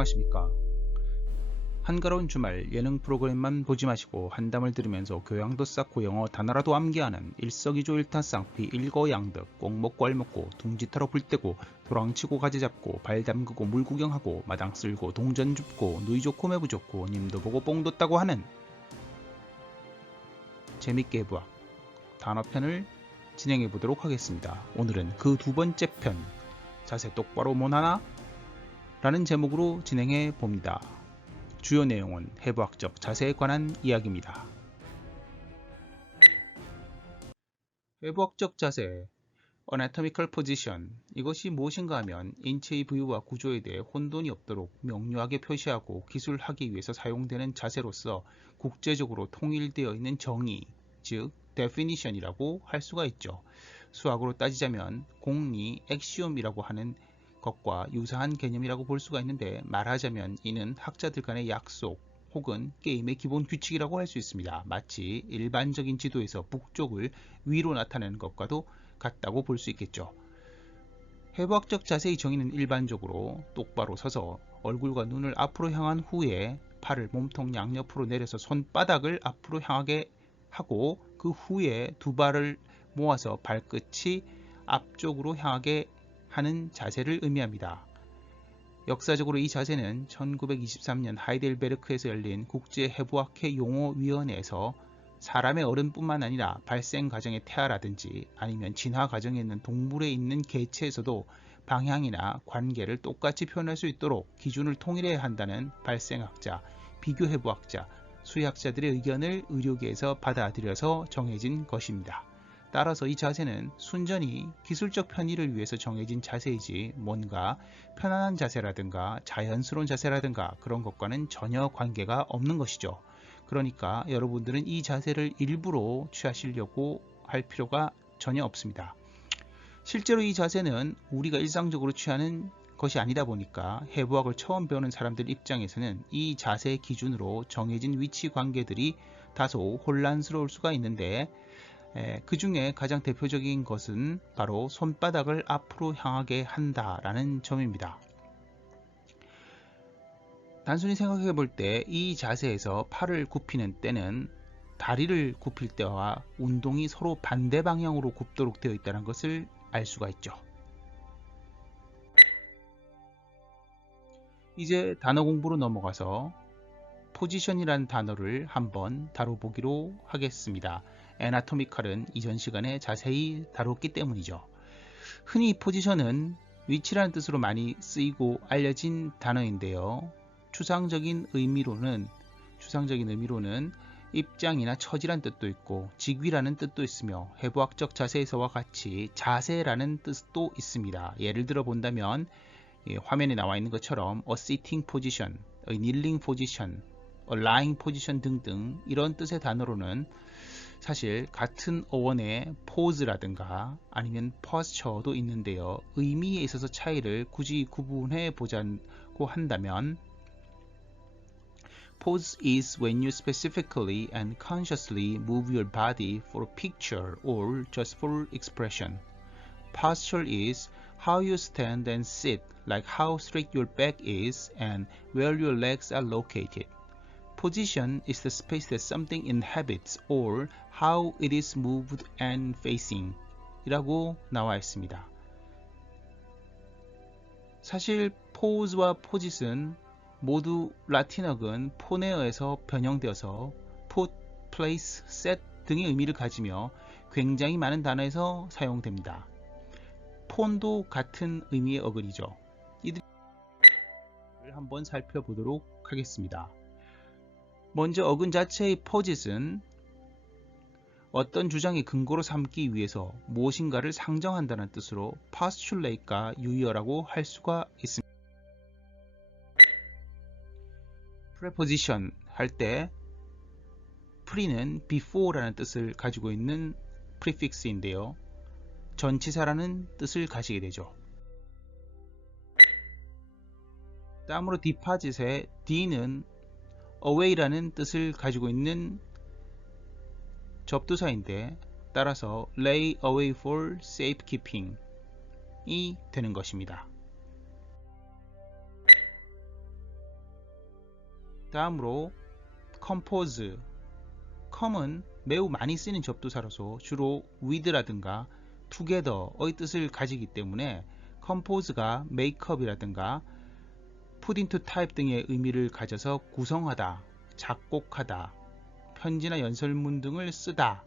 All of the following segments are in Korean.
안녕하십니까. 한가로운 주말 예능 프로그램만 보지 마시고 한담을 들으면서 교양도 쌓고 영어 단어라도 암기하는 일석이조 일타쌍피 일거양득 꼭 먹고 알먹고 둥지타로 불 떼고 도랑치고 가지 잡고 발 담그고 물 구경하고 마당 쓸고 동전 줍고 누이 좋고 매부 좋고 님도 보고 뽕도 따고 하는 재밌게 해부학 단어편을 진행해 보도록 하겠습니다. 오늘은 그 두 번째 편 자세 똑바로 못하나? 라는 제목으로 진행해 봅니다. 주요 내용은 해부학적 자세에 관한 이야기입니다. 해부학적 자세, anatomical position, 이것이 무엇인가 하면 인체의 부위와 구조에 대해 혼돈이 없도록 명료하게 표시하고 기술하기 위해서 사용되는 자세로서 국제적으로 통일되어 있는 정의, 즉 definition이라고 할 수가 있죠. 수학으로 따지자면 공리, 엑시옴이라고 하는 것과 유사한 개념이라고 볼 수가 있는데, 말하자면 이는 학자들 간의 약속 혹은 게임의 기본 규칙이라고 할 수 있습니다. 마치 일반적인 지도에서 북쪽을 위로 나타내는 것과도 같다고 볼 수 있겠죠. 해부학적 자세의 정의는 일반적으로 똑바로 서서 얼굴과 눈을 앞으로 향한 후에 팔을 몸통 양옆으로 내려서 손바닥을 앞으로 향하게 하고 그 후에 두 발을 모아서 발끝이 앞쪽으로 향하게 하는 자세를 의미합니다. 역사적으로 이 자세는 1923년 하이델베르크에서 열린 국제해부학회 용어위원회에서 사람의 어른뿐만 아니라 발생 과정의 태아라든지 아니면 진화 과정에 있는 동물에 있는 개체에서도 방향이나 관계를 똑같이 표현할 수 있도록 기준을 통일해야 한다는 발생학자, 비교해부학자, 수의학자들의 의견을 의료계에서 받아들여서 정해진 것입니다. 따라서 이 자세는 순전히 기술적 편의를 위해서 정해진 자세이지 뭔가 편안한 자세라든가 자연스러운 자세라든가 그런 것과는 전혀 관계가 없는 것이죠. 그러니까 여러분들은 이 자세를 일부러 취하시려고 할 필요가 전혀 없습니다. 실제로 이 자세는 우리가 일상적으로 취하는 것이 아니다 보니까 해부학을 처음 배우는 사람들 입장에서는 이 자세의 기준으로 정해진 위치 관계들이 다소 혼란스러울 수가 있는데, 그 중에 가장 대표적인 것은 바로 손바닥을 앞으로 향하게 한다라는 점입니다. 단순히 생각해 볼 때 이 자세에서 팔을 굽히는 때는 다리를 굽힐 때와 운동이 서로 반대 방향으로 굽도록 되어 있다는 것을 알 수가 있죠. 이제 단어 공부로 넘어가서 포지션이라는 단어를 한번 다뤄보기로 하겠습니다. 애나토미칼은 이전 시간에 자세히 다뤘기 때문이죠. 흔히 포지션은 위치라는 뜻으로 많이 쓰이고 알려진 단어인데요. 추상적인 의미로는 입장이나 처지란 뜻도 있고 직위라는 뜻도 있으며 해부학적 자세에서와 같이 자세라는 뜻도 있습니다. 예를 들어 본다면 화면에 나와 있는 것처럼 a sitting position, a kneeling position, a lying position 등등 이런 뜻의 단어로는 사실 같은 어원의 pose라든가 아니면 posture도 있는데요. 의미에 있어서 차이를 굳이 구분해 보자고 한다면 Pose is when you specifically and consciously move your body for a picture or just for expression. Posture is how you stand and sit, like how straight your back is and where your legs are located. Position is the space that something inhabits or how it is moved and facing 이라고 나와 있습니다. 사실 pose와 posit은 모두 라틴어근 포네어에서 변형되어서 put, place, set 등의 의미를 가지며 굉장히 많은 단어에서 사용됩니다. 폰도 같은 의미의 어근이죠. 이들을 한번 살펴보도록 하겠습니다. 먼저 어근 자체의 포짓은 어떤 주장의 근거로 삼기 위해서 무엇인가를 상정한다는 뜻으로 postulate가 유의어라고 할 수가 있습니다. preposition 할 때 pre는 before라는 뜻을 가지고 있는 prefix인데요. 전치사라는 뜻을 가지게 되죠. 다음으로 deposit의 D는 away라는 뜻을 가지고 있는 접두사인데 따라서 lay away for safekeeping이 되는 것입니다. 다음으로 compose. com은 매우 많이 쓰이는 접두사로서 주로 with라든가 together의 뜻을 가지기 때문에 compose가 makeup이라든가 put into type 등의 의미를 가져서 구성하다, 작곡하다, 편지나 연설문 등을 쓰다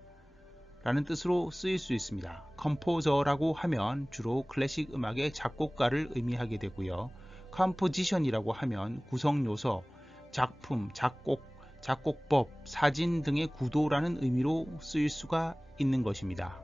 라는 뜻으로 쓰일 수 있습니다. composer라고 하면 주로 클래식 음악의 작곡가를 의미하게 되고요. composition이라고 하면 구성 요소, 작품, 작곡법, 사진 등의 구도라는 의미로 쓰일 수가 있는 것입니다.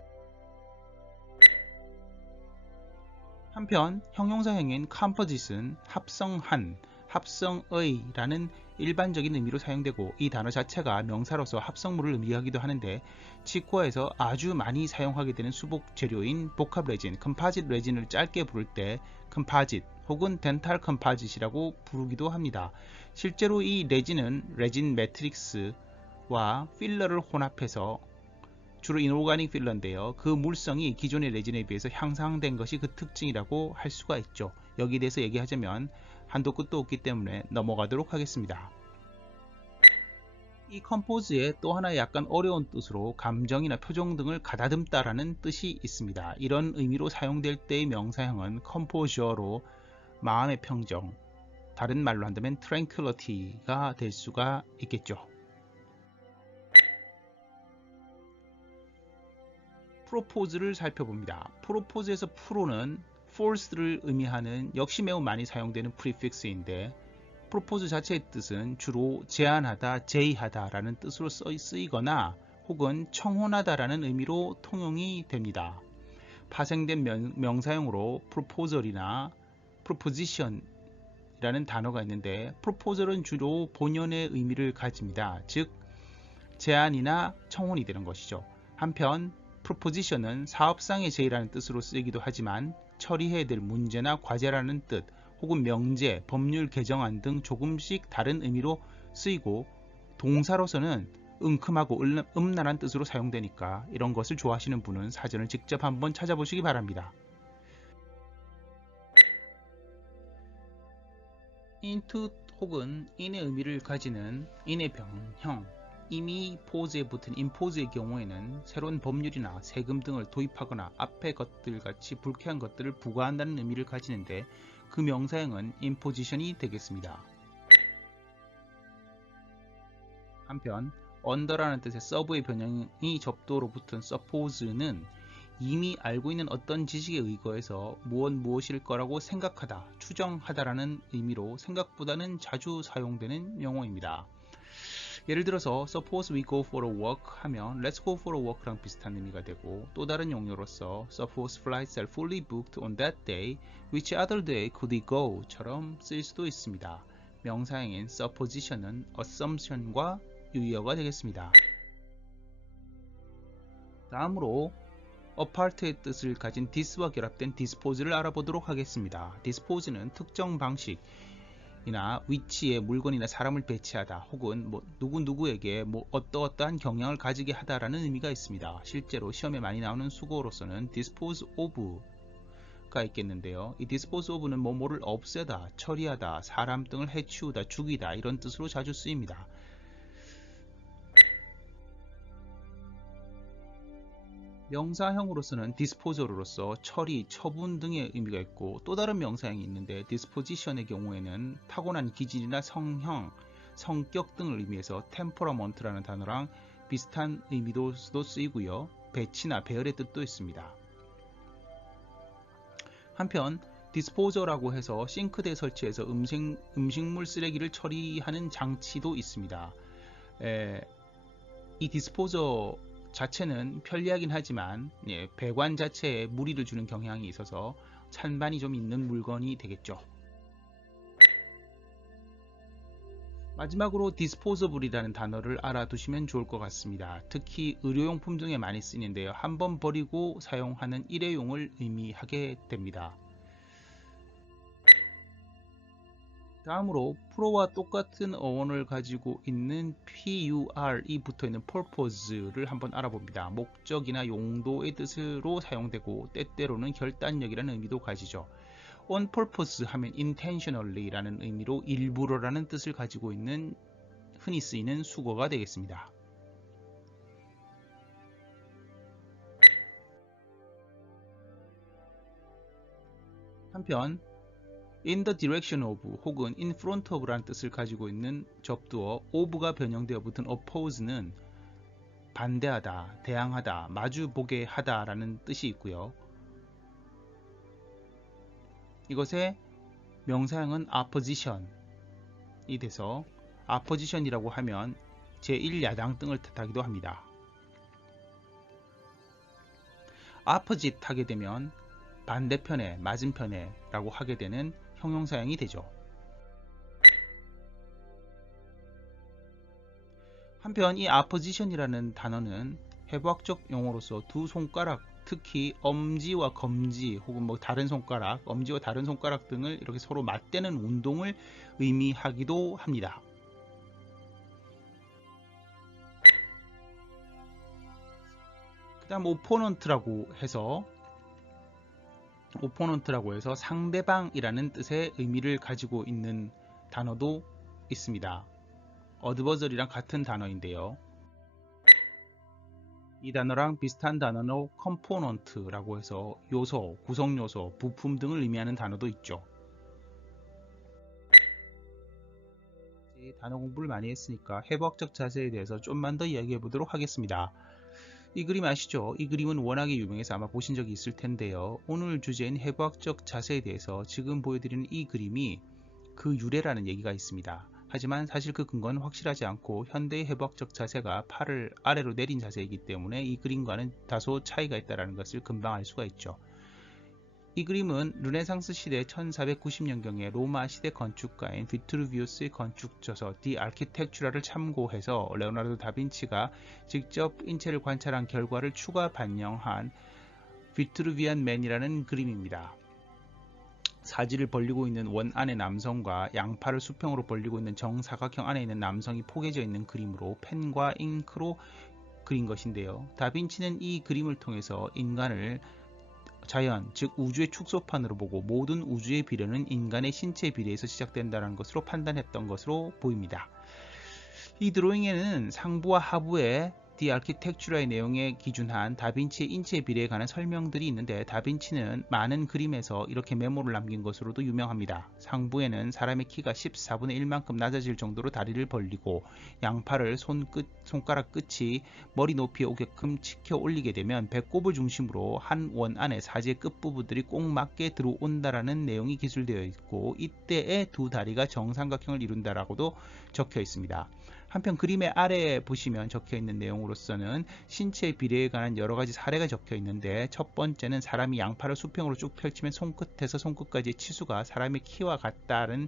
한편 형용사형인 composition, 합성한, 합성의 라는 일반적인 의미로 사용되고 이 단어 자체가 명사로서 합성물을 의미하기도 하는데 치과에서 아주 많이 사용하게 되는 수복 재료인 복합 레진, 컴파짓 레진을 짧게 부를 때 컴파짓 혹은 덴탈 컴파짓이라고 부르기도 합니다. 실제로 이 레진은 레진 매트릭스와 필러를 혼합해서 주로 이노가닉 필러인데요. 그 물성이 기존의 레진에 비해서 향상된 것이 그 특징이라고 할 수가 있죠. 여기에 대해서 얘기하자면 한도 끝도 없기 때문에 넘어가도록 하겠습니다. 이 컴포즈의 또 하나의 약간 어려운 뜻으로 감정이나 표정 등을 가다듬다라는 뜻이 있습니다. 이런 의미로 사용될 때의 명사형은 컴포저로 마음의 평정, 다른 말로 한다면 tranquility가 될 수가 있겠죠. 프로포즈를 살펴봅니다. 프로포즈에서 프로는 force를 의미하는 역시 매우 많이 사용되는 프리픽스인데 프로포즈 자체의 뜻은 주로 제안하다, 제의하다 라는 뜻으로 쓰이거나 혹은 청혼하다 라는 의미로 통용이 됩니다. 파생된 명사형으로 proposal이나 proposition 이라는 단어가 있는데 proposal은 주로 본연의 의미를 가집니다. 즉 제안이나 청혼이 되는 것이죠. 한편 proposition은 사업상의 제의라는 뜻으로 쓰이기도 하지만 처리해야 될 문제나 과제라는 뜻 혹은 명제, 법률 개정안 등 조금씩 다른 의미로 쓰이고 동사로서는 은큼하고 음란한 뜻으로 사용되니까 이런 것을 좋아하시는 분은 사전을 직접 한번 찾아보시기 바랍니다. into 혹은 in의 의미를 가지는 in의 변형, 이미 포즈에 붙은 impose의 경우에는 새로운 법률이나 세금 등을 도입하거나 앞의 것들 같이 불쾌한 것들을 부과한다는 의미를 가지는데 그 명사형은 imposition이 되겠습니다. 한편 under라는 뜻의 serve의 변형이 접두어로 붙은 suppose는 이미 알고 있는 어떤 지식에 의거해서 무엇일 거라고 생각하다, 추정하다라는 의미로 생각보다는 자주 사용되는 용어입니다. 예를 들어서 suppose we go for a walk 하면 let's go for a walk랑 비슷한 의미가 되고 또 다른 용어로서 suppose flights are fully booked on that day, which other day could we go? 처럼 쓰일 수도 있습니다. 명사형인 supposition은 assumption과 유의어가 되겠습니다. 다음으로 apart의 뜻을 가진 this와 결합된 dispose를 알아보도록 하겠습니다. dispose는 특정 방식이나 위치에 물건이나 사람을 배치하다 혹은 누구에게 어떠한 경향을 가지게 하다라는 의미가 있습니다. 실제로 시험에 많이 나오는 수고어로서는 dispose of가 있겠는데요. 이 dispose of는 뭐를 없애다, 처리하다, 사람 등을 해치우다, 죽이다 이런 뜻으로 자주 쓰입니다. 명사형으로서는 disposal로서 처리, 처분 등의 의미가 있고 또 다른 명사형이 있는데 disposition의 경우에는 타고난 기질이나 성형, 성격 등을 의미해서 temperament라는 단어랑 비슷한 의미로도 쓰이고요. 배치나 배열의 뜻도 있습니다. 한편 disposal라고 해서 싱크대에 설치해서 음식물 쓰레기를 처리하는 장치도 있습니다. 이 disposal 자체는 편리하긴 하지만 배관 자체에 무리를 주는 경향이 있어서 찬반이 좀 있는 물건이 되겠죠. 마지막으로 disposable이라는 단어를 알아두시면 좋을 것 같습니다. 특히 의료용품 등에 많이 쓰이는데요. 한번 버리고 사용하는 일회용을 의미하게 됩니다. 다음으로 프로와 똑같은 어원을 가지고 있는 PUR이 붙어있는 purpose를 한번 알아봅니다. 목적이나 용도의 뜻으로 사용되고 때때로는 결단력이라는 의미도 가지죠. on purpose 하면 intentionally 라는 의미로 일부러라는 뜻을 가지고 있는 흔히 쓰이는 수거가 되겠습니다. 한편 in the direction of 혹은 in front of라는 뜻을 가지고 있는 접두어 of가 변형되어 붙은 oppose는 반대하다, 대항하다, 마주보게 하다 라는 뜻이 있고요. 이것의 명사형은 opposition이 돼서 opposition이라고 하면 제1야당 등을 뜻하기도 합니다. opposite 하게 되면 반대편에, 맞은편에 라고 하게 되는 형용사형이 되죠. 한편 이 opposition이라는 단어는 해부학적 용어로서 두 손가락, 특히 엄지와 검지 혹은 다른 손가락, 엄지와 다른 손가락 등을 이렇게 서로 맞대는 운동을 의미하기도 합니다. 그 다음 opponent라고 해서 상대방이라는 뜻의 의미를 가지고 있는 단어도 있습니다. adversary랑 같은 단어인데요. 이 단어랑 비슷한 단어로 component라고 해서 요소, 구성요소, 부품 등을 의미하는 단어도 있죠. 단어 공부를 많이 했으니까 해부학적 자세에 대해서 좀만 더 이야기해 보도록 하겠습니다. 이 그림 아시죠? 이 그림은 워낙에 유명해서 아마 보신 적이 있을 텐데요. 오늘 주제인 해부학적 자세에 대해서 지금 보여드리는 이 그림이 그 유래라는 얘기가 있습니다. 하지만 사실 그 근거는 확실하지 않고 현대의 해부학적 자세가 팔을 아래로 내린 자세이기 때문에 이 그림과는 다소 차이가 있다는 것을 금방 알 수가 있죠. 이 그림은 르네상스 시대 1490년경에 로마 시대 건축가인 비트루비우스의 건축저서 디 아르키텍투라를 참고해서 레오나르도 다빈치가 직접 인체를 관찰한 결과를 추가 반영한 비트루비안 맨이라는 그림입니다. 사지를 벌리고 있는 원 안의 남성과 양팔을 수평으로 벌리고 있는 정사각형 안에 있는 남성이 포개져 있는 그림으로 펜과 잉크로 그린 것인데요. 다빈치는 이 그림을 통해서 인간을 자연, 즉 우주의 축소판으로 보고 모든 우주의 비례는 인간의 신체 비례에서 시작된다는 것으로 판단했던 것으로 보입니다. 이 드로잉에는 상부와 하부의 디 아르키텍투라의 내용에 기준한 다빈치의 인체 비례에 관한 설명들이 있는데 다빈치는 많은 그림에서 이렇게 메모를 남긴 것으로도 유명합니다. 상부에는 사람의 키가 14분의 1만큼 낮아질 정도로 다리를 벌리고 양팔을 손가락 끝이 머리 높이에 오게끔 치켜 올리게 되면 배꼽을 중심으로 한 원 안에 사지의 끝부분들이 꼭 맞게 들어온다라는 내용이 기술되어 있고 이때의 두 다리가 정삼각형을 이룬다라고도 적혀 있습니다. 한편 그림의 아래에 보시면 적혀 있는 내용으로서는 신체 비례에 관한 여러 가지 사례가 적혀 있는데 첫 번째는 사람이 양팔을 수평으로 쭉 펼치면 손끝에서 손끝까지의 치수가 사람의 키와 같다는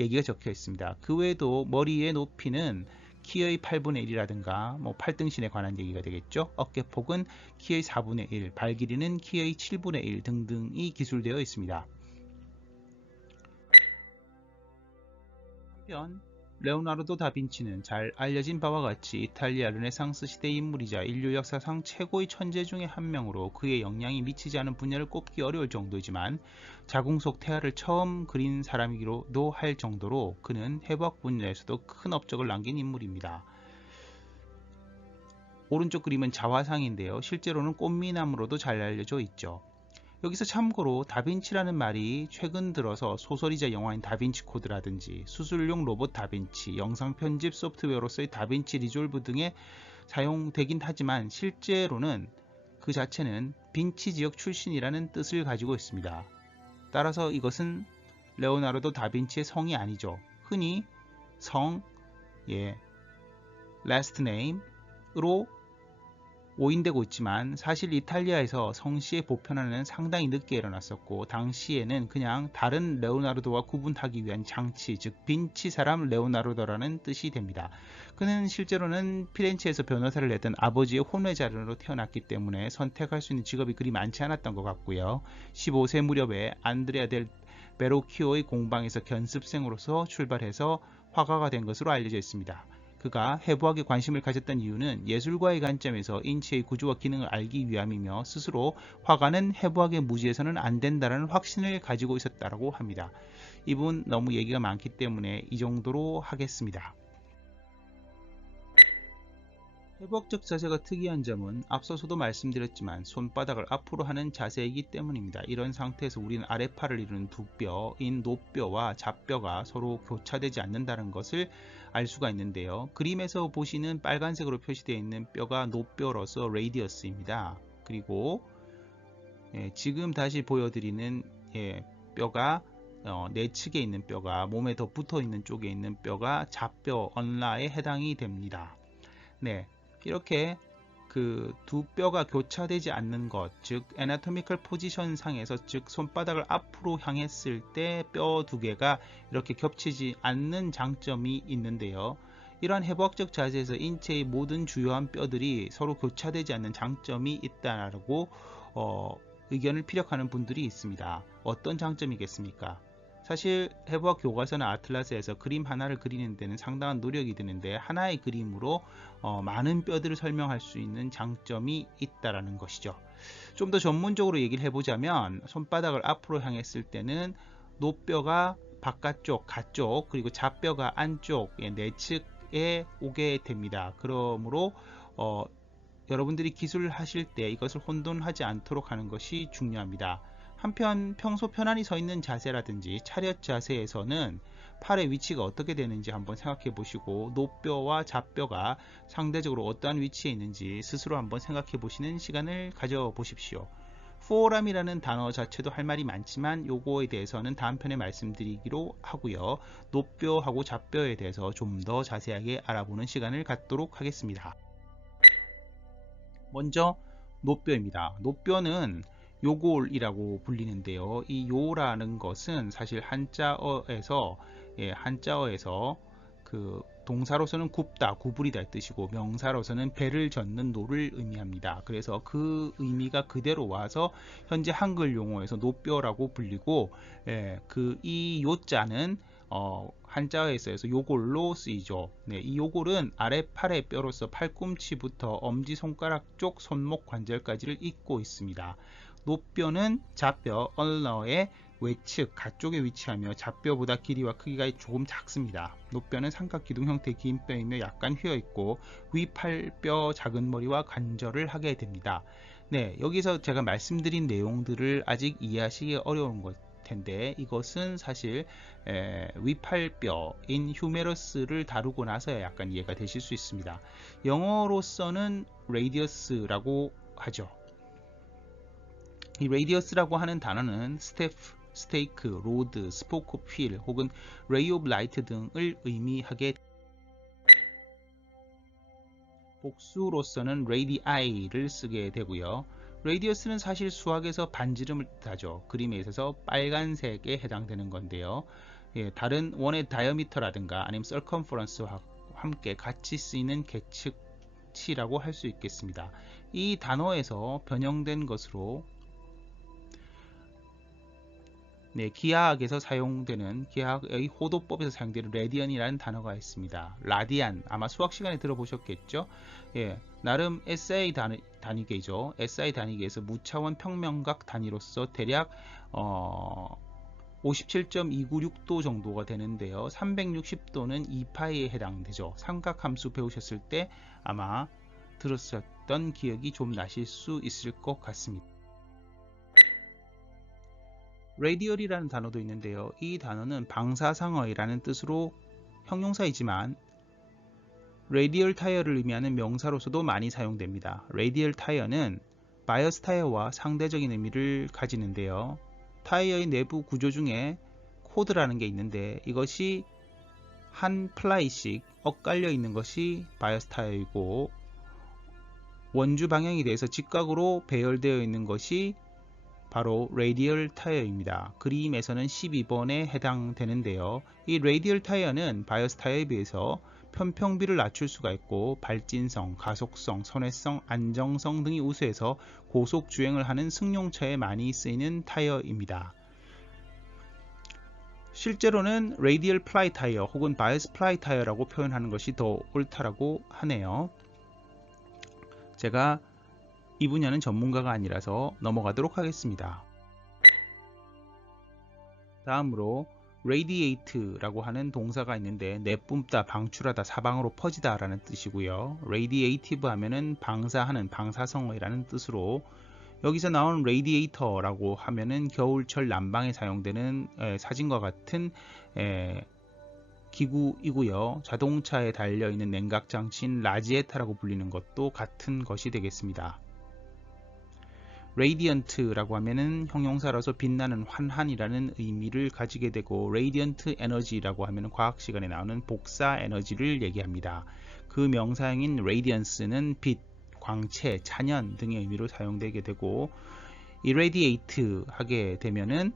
얘기가 적혀 있습니다. 그 외에도 머리의 높이는 키의 8분의 1이라든가 팔등신에 관한 얘기가 되겠죠. 어깨폭은 키의 4분의 1, 발 길이는 키의 7분의 1 등등이 기술되어 있습니다. 한편 레오나르도 다빈치는 잘 알려진 바와 같이 이탈리아 르네상스 시대 인물이자 인류 역사상 최고의 천재 중의 한 명으로 그의 영향이 미치지 않은 분야를 꼽기 어려울 정도이지만 자궁 속 태아를 처음 그린 사람이기도 할 정도로 그는 해부학 분야에서도 큰 업적을 남긴 인물입니다. 오른쪽 그림은 자화상인데요. 실제로는 꽃미남으로도 잘 알려져 있죠. 여기서 참고로 다빈치라는 말이 최근 들어서 소설이자 영화인 다빈치 코드라든지 수술용 로봇 다빈치, 영상 편집 소프트웨어로서의 다빈치 리졸브 등에 사용되긴 하지만 실제로는 그 자체는 빈치 지역 출신이라는 뜻을 가지고 있습니다. 따라서 이것은 레오나르도 다빈치의 성이 아니죠. 흔히 성, last name으로 오인되고 있지만 사실 이탈리아에서 성씨의 보편화는 상당히 늦게 일어났었고 당시에는 그냥 다른 레오나르도와 구분하기 위한 장치, 즉 빈치 사람 레오나르도라는 뜻이 됩니다. 그는 실제로는 피렌체에서 변호사를 내던 아버지의 혼외자손으로 태어났기 때문에 선택할 수 있는 직업이 그리 많지 않았던 것 같고요. 15세 무렵에 안드레아 델 베로키오의 공방에서 견습생으로서 출발해서 화가가 된 것으로 알려져 있습니다. 그가 해부학에 관심을 가졌던 이유는 예술과의 관점에서 인체의 구조와 기능을 알기 위함이며 스스로 화가는 해부학의 무지해서는 안 된다는 확신을 가지고 있었다고 합니다. 이 부분 너무 얘기가 많기 때문에 이 정도로 하겠습니다. 회복적 자세가 특이한 점은 앞서서도 말씀드렸지만 손바닥을 앞으로 하는 자세이기 때문입니다. 이런 상태에서 우리는 아랫팔을 이루는 두 뼈인 노뼈와 잡뼈가 서로 교차되지 않는다는 것을 알 수가 있는데요. 그림에서 보시는 빨간색으로 표시되어 있는 뼈가 노뼈로서 레이디어스입니다. 그리고 지금 다시 보여드리는 뼈가 내측에 있는 뼈가 몸에 더 붙어 있는 쪽에 있는 뼈가 잡뼈 언라에 해당이 됩니다. 네, 이렇게 그 두 뼈가 교차되지 않는 것, 즉 애나토미컬 포지션 상에서, 즉 손바닥을 앞으로 향했을 때 뼈 두 개가 이렇게 겹치지 않는 장점이 있는데요. 이러한 해부학적 자세에서 인체의 모든 주요한 뼈들이 서로 교차되지 않는 장점이 있다라고 의견을 피력하는 분들이 있습니다. 어떤 장점이겠습니까? 사실 해부학 교과서나 아틀라스에서 그림 하나를 그리는 데는 상당한 노력이 드는데 하나의 그림으로 많은 뼈들을 설명할 수 있는 장점이 있다라는 것이죠. 좀 더 전문적으로 얘기를 해보자면 손바닥을 앞으로 향했을 때는 노뼈가 바깥쪽, 가쪽, 그리고 잡뼈가 안쪽, 내측에 오게 됩니다. 그러므로 여러분들이 기술을 하실 때 이것을 혼돈하지 않도록 하는 것이 중요합니다. 한편 평소 편안히 서 있는 자세라든지 차렷 자세에서는 팔의 위치가 어떻게 되는지 한번 생각해 보시고 노뼈와 잡뼈가 상대적으로 어떠한 위치에 있는지 스스로 한번 생각해 보시는 시간을 가져 보십시오. 포어람이라는 단어 자체도 할 말이 많지만 요거에 대해서는 다음 편에 말씀드리기로 하고요. 노뼈하고 잡뼈에 대해서 좀 더 자세하게 알아보는 시간을 갖도록 하겠습니다. 먼저 노뼈입니다. 노뼈는 요골이라고 불리는데요. 이 요라는 것은 사실 한자어에서 그 동사로서는 굽다, 구부리다 뜻이고 명사로서는 배를 젓는 노를 의미합니다. 그래서 그 의미가 그대로 와서 현재 한글 용어에서 노뼈라고 불리고 이 요자는 한자어에서 요골로 쓰이죠. 이 요골은 아랫팔의 뼈로서 팔꿈치부터 엄지손가락 쪽 손목 관절까지를 잇고 있습니다. 노뼈는 잡뼈 얼너의 외측 가쪽에 위치하며 잡뼈보다 길이와 크기가 조금 작습니다. 노뼈는 삼각기둥 형태의 긴 뼈이며 약간 휘어있고 위팔뼈 작은 머리와 관절을 하게 됩니다. 여기서 제가 말씀드린 내용들을 아직 이해하시기 어려운 것 텐데 이것은 사실 위팔뼈인 휴메러스를 다루고 나서야 약간 이해가 되실 수 있습니다. 영어로서는 radius라고 하죠. 이 radius라고 하는 단어는 스테이크, 로드, 스포크 휠 혹은 레이 오브 라이트 등을 의미하게 복수로서는 radii를 쓰게 되고요. radius는 사실 수학에서 반지름을 뜻하죠. 그림에 있어서 빨간색에 해당되는 건데요. 다른 원의 다이어미터라든가 아니면 circumference와 함께 같이 쓰이는 계측치라고 할 수 있겠습니다. 이 단어에서 변형된 것으로 기하학에서 사용되는 기하학의 호도법에서 사용되는 라디안이라는 단어가 있습니다. 라디안 아마 수학 시간에 들어보셨겠죠? 나름 SI 단위계죠. SI 단위계에서 무차원 평면각 단위로서 대략 57.296도 정도가 되는데요. 360도는 2파이에 해당되죠. 삼각함수 배우셨을 때 아마 들었었던 기억이 좀 나실 수 있을 것 같습니다. 레디얼이라는 단어도 있는데요. 이 단어는 방사상어이라는 뜻으로 형용사이지만 레디얼 타이어를 의미하는 명사로서도 많이 사용됩니다. 레디얼 타이어는 바이어스 타이어와 상대적인 의미를 가지는데요. 타이어의 내부 구조 중에 코드라는 게 있는데 이것이 한 플라이씩 엇갈려 있는 것이 바이어스 타이어이고 원주 방향에 대해서 직각으로 배열되어 있는 것이 바로 레디얼 타이어입니다. 그림에서는 12번에 해당되는데요. 이 레디얼 타이어는 바이어스 타이어에 비해서 편평비를 낮출 수가 있고 발진성, 가속성, 선회성, 안정성 등이 우수해서 고속 주행을 하는 승용차에 많이 쓰이는 타이어입니다. 실제로는 레디얼 플라이 타이어 혹은 바이어스 플라이 타이어라고 표현하는 것이 더 옳다라고 하네요. 제가 이 분야는 전문가가 아니라서 넘어가도록 하겠습니다. 다음으로 radiate라고 하는 동사가 있는데 내뿜다, 방출하다, 사방으로 퍼지다 라는 뜻이고요. radiative 하면은 방사하는, 방사성이라는 뜻으로 여기서 나온 radiator라고 하면은 겨울철 난방에 사용되는 사진과 같은 기구이고요. 자동차에 달려있는 냉각장치인 라지에타라고 불리는 것도 같은 것이 되겠습니다. radiant라고 하면은 형용사라서 빛나는, 환한이라는 의미를 가지게 되고 radiant energy라고 하면은 과학 시간에 나오는 복사 에너지를 얘기합니다. 그 명사형인 radiance는 빛, 광채, 잔연 등의 의미로 사용되게 되고 irradiate 하게 되면은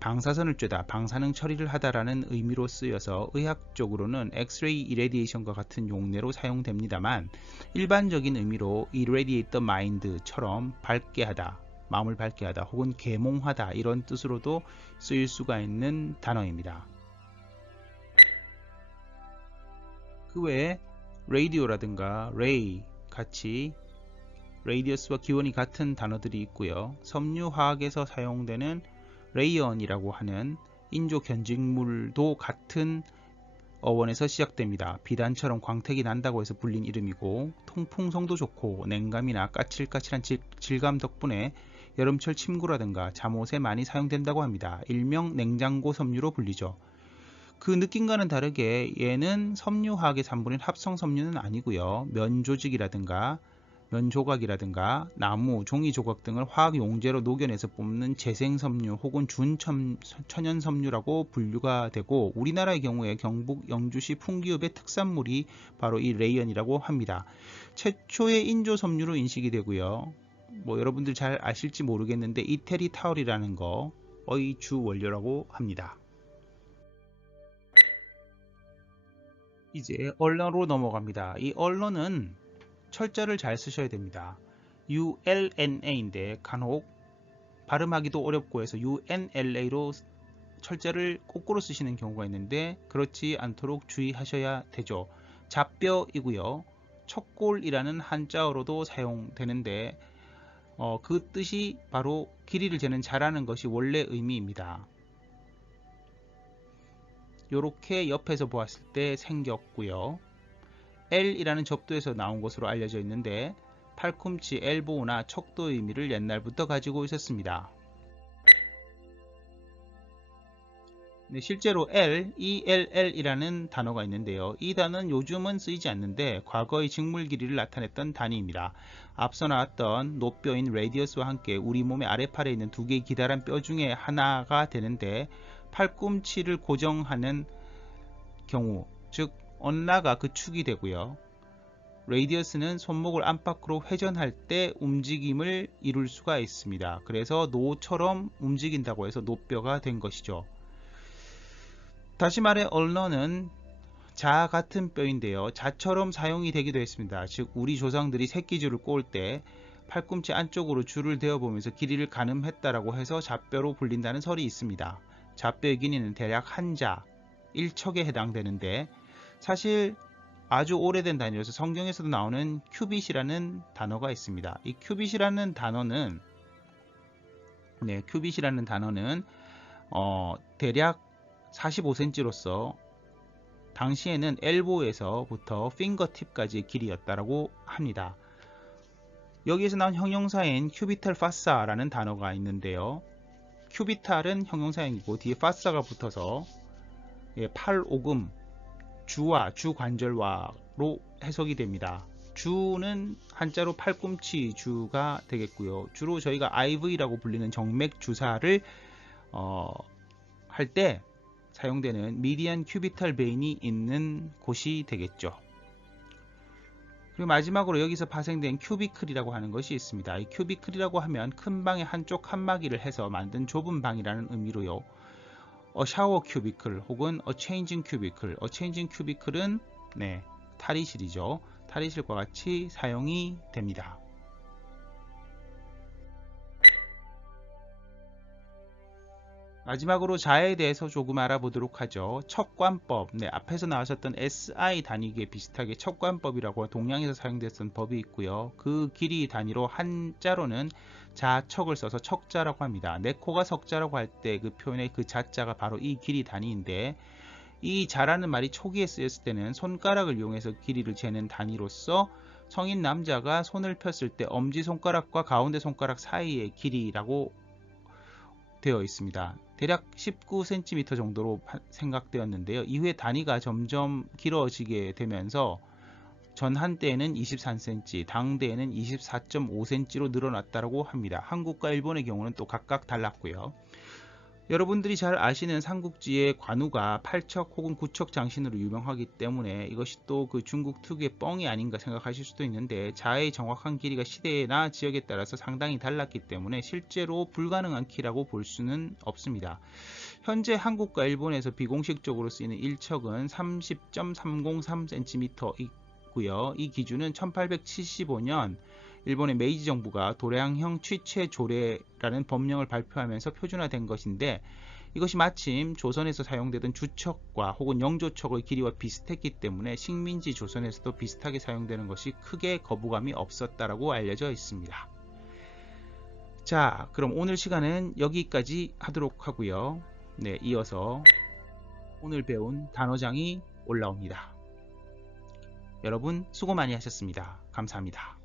방사선을 쬐다, 방사능 처리를 하다라는 의미로 쓰여서 의학적으로는 엑스레이 이레디에이션과 같은 용례로 사용됩니다만 일반적인 의미로 irradiate the mind처럼 밝게 하다, 마음을 밝게 하다 혹은 계몽하다 이런 뜻으로도 쓰일 수가 있는 단어입니다. 그 외에 radio라든가 ray 같이 레이디어스와 기원이 같은 단어들이 있고요. 섬유화학에서 사용되는 레이언이라고 하는 인조 견직물도 같은 어원에서 시작됩니다. 비단처럼 광택이 난다고 해서 불린 이름이고 통풍성도 좋고 냉감이나 까칠까칠한 질감 덕분에 여름철 침구라든가 잠옷에 많이 사용된다고 합니다. 일명 냉장고 섬유로 불리죠. 그 느낌과는 다르게 얘는 섬유화학의 산물인 합성섬유는 아니고요. 면조직이라든가 면조각이라든가 나무, 종이 조각 등을 화학 용제로 녹여내서 뽑는 재생섬유 혹은 준천연섬유라고 분류가 되고 우리나라의 경우에 경북 영주시 풍기읍의 특산물이 바로 이 레이언이라고 합니다. 최초의 인조섬유로 인식이 되고요. 여러분들 잘 아실지 모르겠는데 이태리타올이라는 거의 주 원료라고 합니다. 이제 언론으로 넘어갑니다. 이 언론은 철자를 잘 쓰셔야 됩니다. ULNA인데 간혹 발음하기도 어렵고 해서 UNLA로 철자를 거꾸로 쓰시는 경우가 있는데 그렇지 않도록 주의하셔야 되죠. 잡뼈이고요. 척골이라는 한자어로도 사용되는데 그 뜻이 바로 길이를 재는 자라는 것이 원래 의미입니다. 이렇게 옆에서 보았을 때 생겼고요. L이라는 접두에서 나온 것으로 알려져 있는데 팔꿈치, 엘보우나 척도의 의미를 옛날부터 가지고 있었습니다. 네, 실제로 ELL이라는 단어가 있는데요. 이 단어는 요즘은 쓰이지 않는데 과거의 직물 길이를 나타냈던 단위입니다. 앞서 나왔던 노뼈인 레디어스와 함께 우리 몸의 아래팔에 있는 두 개의 기다란 뼈 중에 하나가 되는데 팔꿈치를 고정하는 경우, 즉 언라가 그 축이 되고요. 레디어스는 손목을 안팎으로 회전할 때 움직임을 이룰 수가 있습니다. 그래서 노처럼 움직인다고 해서 노뼈가 된 것이죠. 다시 말해 언러는 자 같은 뼈인데요. 자처럼 사용이 되기도 했습니다. 즉 우리 조상들이 새끼줄을 꼬을 때 팔꿈치 안쪽으로 줄을 대어보면서 길이를 가늠했다라고 해서 자뼈로 불린다는 설이 있습니다. 자뼈의 길이는 대략 한자, 1척에 해당되는데 사실 아주 오래된 단위로서 성경에서도 나오는 큐빗이라는 단어가 있습니다. 이 큐빗이라는 단어는 대략 45cm로서 당시에는 엘보에서부터 핑거팁까지의 길이였다고 합니다. 여기에서 나온 형용사인 큐비탈 파사라는 단어가 있는데요. 큐비탈은 형용사형이고 뒤에 파사가 붙어서 팔오금, 주와 주관절와로 해석이 됩니다. 주는 한자로 팔꿈치 주가 되겠고요. 주로 저희가 IV라고 불리는 정맥 주사를 할 때 사용되는 미디안 큐비탈 베인이 있는 곳이 되겠죠. 그리고 마지막으로 여기서 파생된 큐비클이라고 하는 것이 있습니다. 이 큐비클이라고 하면 큰 방의 한쪽 칸막이를 해서 만든 좁은 방이라는 의미로요. 샤워 큐비클 혹은 체인징 큐비클, 체인징 큐비클은 탈의실이죠. 탈의실과 같이 사용이 됩니다. 마지막으로 자에 대해서 조금 알아보도록 하죠. 척관법, 앞에서 나왔었던 SI 단위기에 비슷하게 척관법이라고 동양에서 사용됐던 법이 있고요. 그 길이 단위로 한자로는 자척을 써서 척자라고 합니다. 내 코가 석자라고 할 때 그 표현의 그 자자가 바로 이 길이 단위인데, 이 자라는 말이 초기에 쓰였을 때는 손가락을 이용해서 길이를 재는 단위로서 성인 남자가 손을 폈을 때 엄지손가락과 가운데 손가락 사이의 길이라고 되어 있습니다. 대략 19cm 정도로 생각되었는데요. 이후에 단위가 점점 길어지게 되면서 전 한때에는 23cm, 당대에는 24.5cm로 늘어났다고 합니다. 한국과 일본의 경우는 또 각각 달랐고요. 여러분들이 잘 아시는 삼국지의 관우가 8척 혹은 9척 장신으로 유명하기 때문에 이것이 또 그 중국 특유의 뻥이 아닌가 생각하실 수도 있는데, 자의 정확한 길이가 시대나 지역에 따라서 상당히 달랐기 때문에 실제로 불가능한 키라고 볼 수는 없습니다. 현재 한국과 일본에서 비공식적으로 쓰이는 1척은 30.303cm 있고요. 이 기준은 1875년 일본의 메이지 정부가 도량형 취체조례라는 법령을 발표하면서 표준화된 것인데, 이것이 마침 조선에서 사용되던 주척과 혹은 영조척의 길이와 비슷했기 때문에 식민지 조선에서도 비슷하게 사용되는 것이 크게 거부감이 없었다라고 알려져 있습니다. 자, 그럼 오늘 시간은 여기까지 하도록 하고요. 이어서 오늘 배운 단어장이 올라옵니다. 여러분 수고 많이 하셨습니다. 감사합니다.